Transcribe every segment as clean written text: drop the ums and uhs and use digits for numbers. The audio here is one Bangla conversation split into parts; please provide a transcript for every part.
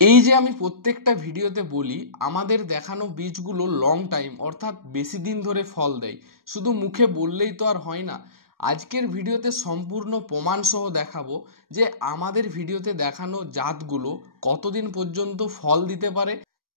এই যে আমি প্রত্যেকটা ভিডিওতে বলি আমাদের দেখানো বীজগুলো লং টাইম অর্থাৎ বেশি দিন ধরে ফল দেয়, শুধু মুখে বললেই তো আর হয় না। আজকের ভিডিওতে সম্পূর্ণ প্রমাণ সহ দেখাবো যে আমাদের ভিডিওতে দেখানো জাতগুলো কতদিন পর্যন্ত ফল দিতে পারে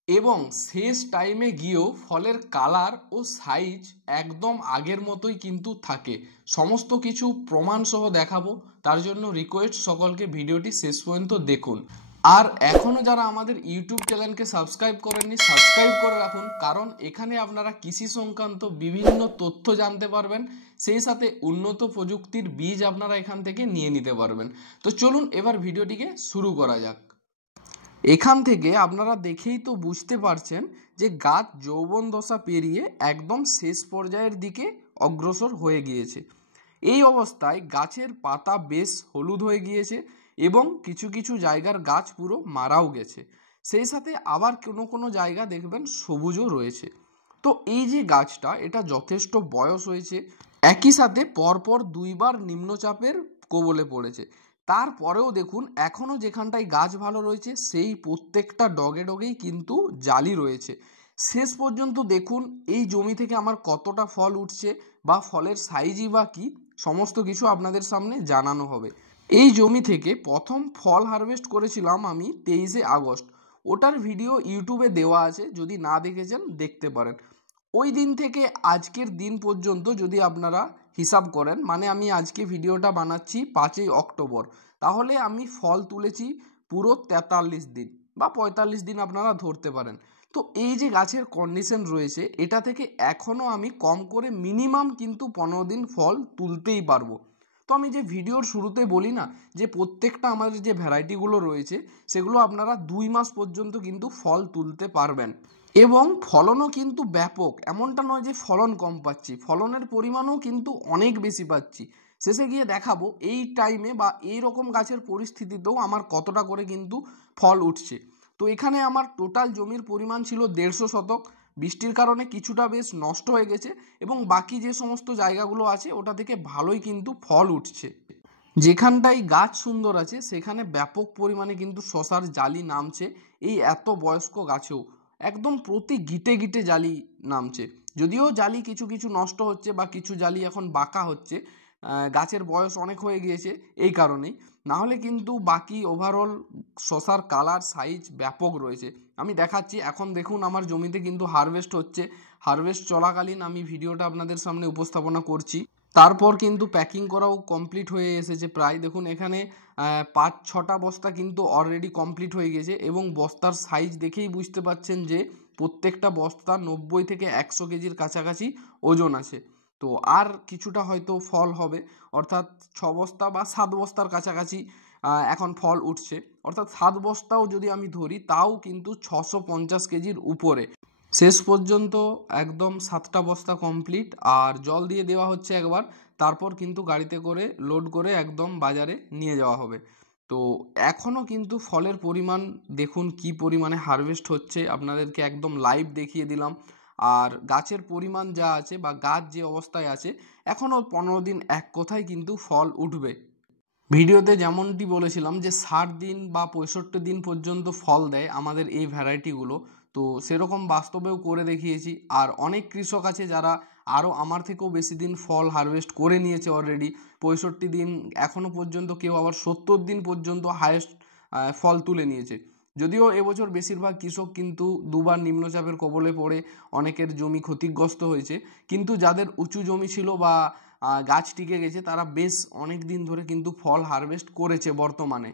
এবং শেষ টাইমে গিয়েও ফলের কালার ও সাইজ একদম আগের মতোই কিন্তু থাকে। সমস্ত কিছু প্রমাণ সহ দেখাবো, তার জন্য রিকোয়েস্ট সকলকে ভিডিওটি শেষ পর্যন্ত দেখুন। আর এখনও যারা আমাদের ইউটিউব চ্যানেলকে সাবস্ক্রাইব করেননি সাবস্ক্রাইব করে রাখুন, কারণ এখানে আপনারা কৃষি সংক্রান্ত বিভিন্ন তথ্য জানতে পারবেন, সেই সাথে উন্নত প্রযুক্তির বীজ আপনারা এখান থেকে নিয়ে নিতে পারবেন। তো চলুন এবার ভিডিওটিকে শুরু করা যাক। এখান থেকে আপনারা দেখেই তো বুঝতে পারছেন যে গাছ যৌবন দশা পেরিয়ে একদম শেষ পর্যায়ের দিকে অগ্রসর হয়ে গিয়েছে। এই অবস্থায় গাছের পাতা বেশ হলুদ হয়ে গিয়েছে এবং কিছু কিছু জায়গার গাছ পুরো মারাও গেছে, সেই সাথে আবার কোনো কোনো জায়গা দেখবেন সবুজও রয়েছে। তো এই যে গাছটা, এটা যথেষ্ট বয়স হয়েছে, একই সাথে পরপর দুইবার নিম্নচাপের কবলে পড়েছে। তারপরেও দেখুন এখনও যেখানটায় গাছ ভালো রয়েছে সেই প্রত্যেকটা ডগে ডগেই কিন্তু জালি রয়েছে। শেষ পর্যন্ত দেখুন এই জমি থেকে আমার কতটা ফল উঠছে বা ফলের সাইজই বা কী, সমস্ত কিছু আপনাদের সামনে জানানো হবে। এই জমি থেকে প্রথম ফল হারভেস্ট করেছিলাম আমি 23শে আগস্ট। ওটার ভিডিও ইউটিউবে দেওয়া আছে, যদি না দেখেছেন দেখতে পারেন। ওই দিন থেকে আজকের দিন পর্যন্ত যদি আপনারা হিসাব করেন, মানে আমি আজকে ভিডিওটা বানাচ্ছি 5ই অক্টোবর, তাহলে আমি ফল তুলেছি পুরো 43 দিন বা 45 দিন আপনারা ধরতে পারেন। তো এই যে গাছের কন্ডিশন রয়েছে, এটা থেকে এখনও আমি কম করে মিনিমাম কিন্তু 15 দিন ফল তুলতেই পারবো। তো আমি যে ভিডিওর শুরুতে বলি না যে প্রত্যেকটা আমাদের যে ভ্যারাইটিগুলো রয়েছে সেগুলো আপনারা 2 মাস পর্যন্ত কিন্তু ফল তুলতে পারবেন এবং ফলনও কিন্তু ব্যাপক। এমনটা নয় যে ফলন কম পাচ্ছি, ফলনের পরিমাণও কিন্তু অনেক বেশি পাচ্ছি। শেষে গিয়ে দেখাবো এই টাইমে বা এই রকম গাছের পরিস্থিতিতেও আমার কতটা করে কিন্তু ফল উঠছে। তো এখানে আমার টোটাল জমির পরিমাণ ছিল 150 শতক। বৃষ্টির কারণে কিছুটা বেশ নষ্ট হয়ে গেছে এবং বাকি যে সমস্ত জায়গাগুলো আছে ওটা থেকে ভালোই কিন্তু ফল উঠছে। যেখানটায় গাছ সুন্দর আছে সেখানে ব্যাপক পরিমাণে কিন্তু শশার জালি নামছে। এই এত বয়স্ক গাছেও একদম প্রতি গিটে গিটে জালি নামছে। যদিও জালি কিছু কিছু নষ্ট হচ্ছে বা কিছু জালি এখন বাঁকা হচ্ছে, গাছের বয়স অনেক হয়ে গিয়েছে এই কারণেই। নাহলে কিন্তু বাকি ওভারঅল শশার কালার সাইজ ব্যাপক রয়েছে। আমি দেখাচ্ছি, এখন দেখুন আমার জমিতে কিন্তু হারভেস্ট হচ্ছে। হারভেস্ট চলাকালীন আমি ভিডিওটা আপনাদের সামনে উপস্থাপনা করছি। তারপর কিন্তু প্যাকিং করাও কমপ্লিট হয়ে এসেছে প্রায়। দেখুন এখানে 5-6টা বস্তা কিন্তু অলরেডি কমপ্লিট হয়ে গেছে এবং বস্তার সাইজ দেখেই বুঝতে পারছেন যে প্রত্যেকটা বস্তা 90 থেকে 100 কেজির কাছাকাছি ওজন আছে। তো আর কিছুটা হয়তো ফল হবে, অর্থাৎ 6 বস্তা বা 7 বস্তার কাছাকাছি এখন ফল উঠছে। অর্থাৎ 7 বস্তাও যদি আমি ধরি তাও কিন্তু 650 কেজির উপরে। শেষ পর্যন্ত একদম 7টা বস্তা কমপ্লিট, আর জল দিয়ে দেওয়া হচ্ছে একবার, তারপর কিন্তু গাড়িতে করে লোড করে একদম বাজারে নিয়ে যাওয়া হবে। তো এখনও কিন্তু ফলের পরিমাণ দেখুন কি পরিমাণে হারভেস্ট হচ্ছে, আপনাদেরকে একদম লাইভ দেখিয়ে দিলাম। আর গাছের পরিমাণ যা আছে বা গাছ যে অবস্থায় আছে, এখনও 15 দিন এক কথায় কিন্তু ফল উঠবে। ভিডিওতে যেমনটি বলেছিলাম যে 60 দিন বা 65 দিন পর্যন্ত ফল দেয় আমাদের এই ভ্যারাইটিগুলো, তো সেরকম বাস্তবেও করে দেখিয়েছি। আর অনেক কৃষক আছে যারা আরও আমার থেকেও বেশি দিন ফল হারভেস্ট করে নিয়েছে অলরেডি, 65 দিন, এখনও পর্যন্ত কেউ আবার 70 দিন পর্যন্ত হায়েস্ট ফল তুলে নিয়েছে। যদিও এবছর বেশিরভাগ কৃষক কিন্তু দুবার নিম্নচাপের কবলে পড়ে অনেকের জমি ক্ষতিগ্রস্ত হয়েছে, কিন্তু যাদের উঁচু জমি ছিল বা গাছ টিকে গেছে তারা বেশ অনেক দিন ধরে কিন্তু ফল হারভেস্ট করেছে বর্তমানে।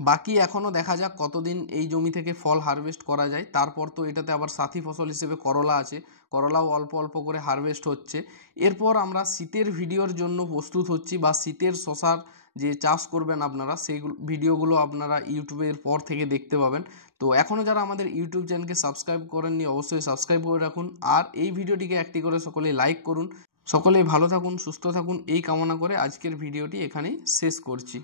বাকি এখনও দেখা যাক কতদিন এই জমি থেকে ফল হারভেস্ট করা যায়। তারপর তো এটাতে আবার সাথী ফসল হিসেবে করলা আছে, করলাও অল্প অল্প করে হারভেস্ট হচ্ছে। এরপর আমরা শীতের ভিডিওর জন্য প্রস্তুত হচ্ছি বা শীতের শশার যে চাষ করবেন আপনারা, সেই ভিডিওগুলো আপনারা ইউটিউবের পর থেকে দেখতে পাবেন। তো এখনও যারা আমাদের ইউটিউব চ্যানেলকে সাবস্ক্রাইব করেননি অবশ্যই সাবস্ক্রাইব করে রাখুন, আর এই ভিডিওটিকে একটি করে সকলেই লাইক করুন। সকলেই ভালো থাকুন, সুস্থ থাকুন এই কামনা করে আজকের ভিডিওটি এখানেই শেষ করছি।